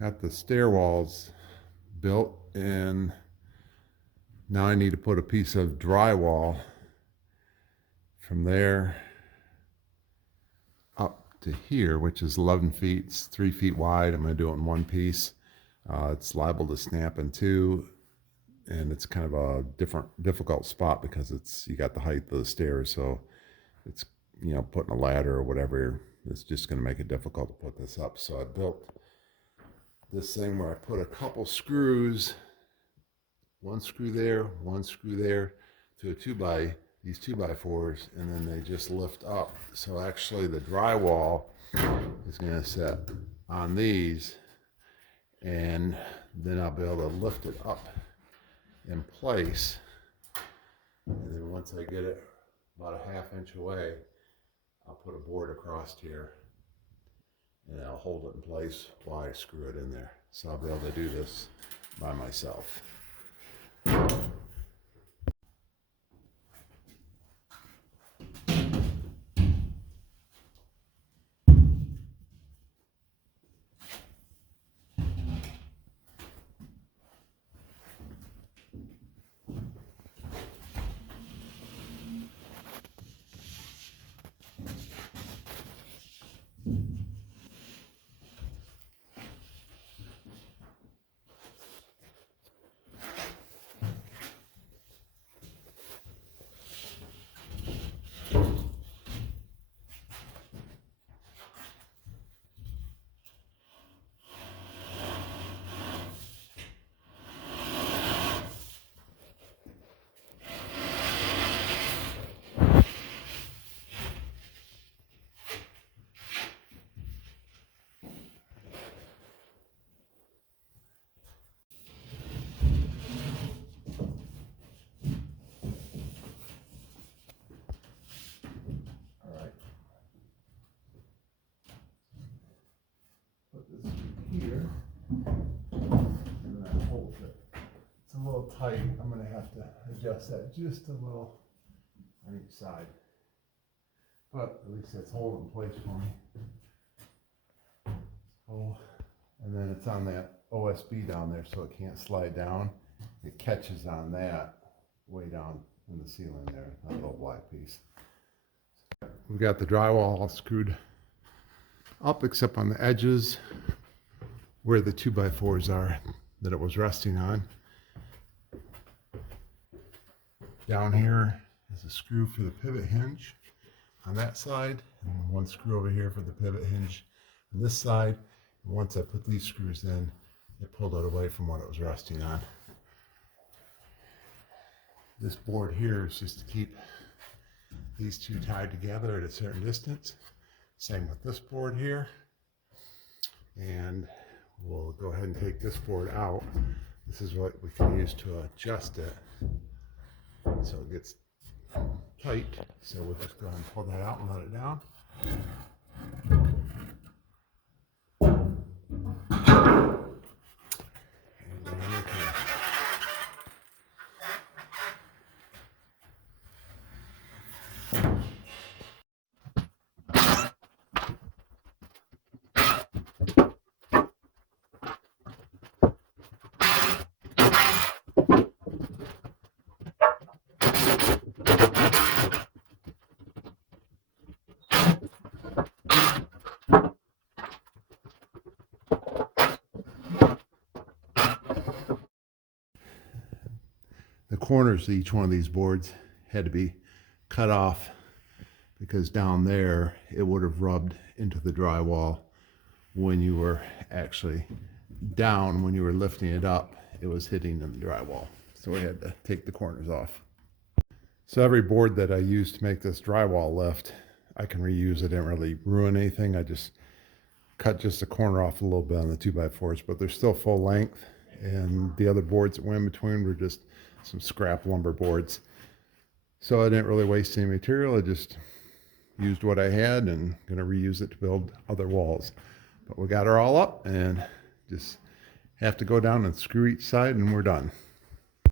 Got the stair walls built, and now I need to put a piece of drywall from there up to here, which is 11 feet. It's 3 feet wide. I'm going to do it in one piece. It's liable to snap in two, and it's kind of a difficult spot because you got the height of the stairs, so it's, putting a ladder or whatever, it's just going to make it difficult to put this up. So I built this thing where I put a couple screws, one screw there, to these 2x4s, and then they just lift up. So actually the drywall is going to set on these, and then I'll be able to lift it up in place. And then once I get it about a ½ inch away, I'll put a board across here, and I'll hold it in place while I screw it in there. So I'll be able to do this by myself. Here, and that holds it. It's a little tight. I'm going to have to adjust that just a little on each side, but at least it's holding in place for me. Oh, and then it's on that OSB down there, so it can't slide down. It catches on that way down in the ceiling there, that little black piece. We've got the drywall all screwed up except on the edges where the 2x4s are that it was resting on. Down here is a screw for the pivot hinge on that side, and one screw over here for the pivot hinge on this side. And once I put these screws in, it pulled it away from what it was resting on. This board here is just to keep these two tied together at a certain distance. Same with this board here. And we'll go ahead and take this board out. This is what we can use to adjust it so it gets tight. So we'll just go ahead and pull that out and let it down. And then we can the corners of each one of these boards had to be cut off because down there it would have rubbed into the drywall when you were actually down. When you were lifting it up, it was hitting in the drywall, so we had to take the corners off. So every board that I used to make this drywall lift, I can reuse. I didn't really ruin anything. I just cut just the corner off a little bit on the 2x4s, but they're still full length, and the other boards that went in between were just some scrap lumber boards. So I didn't really waste any material. I just used what I had and going to reuse it to build other walls. But we got her all up, and just have to go down and screw each side, and we're done.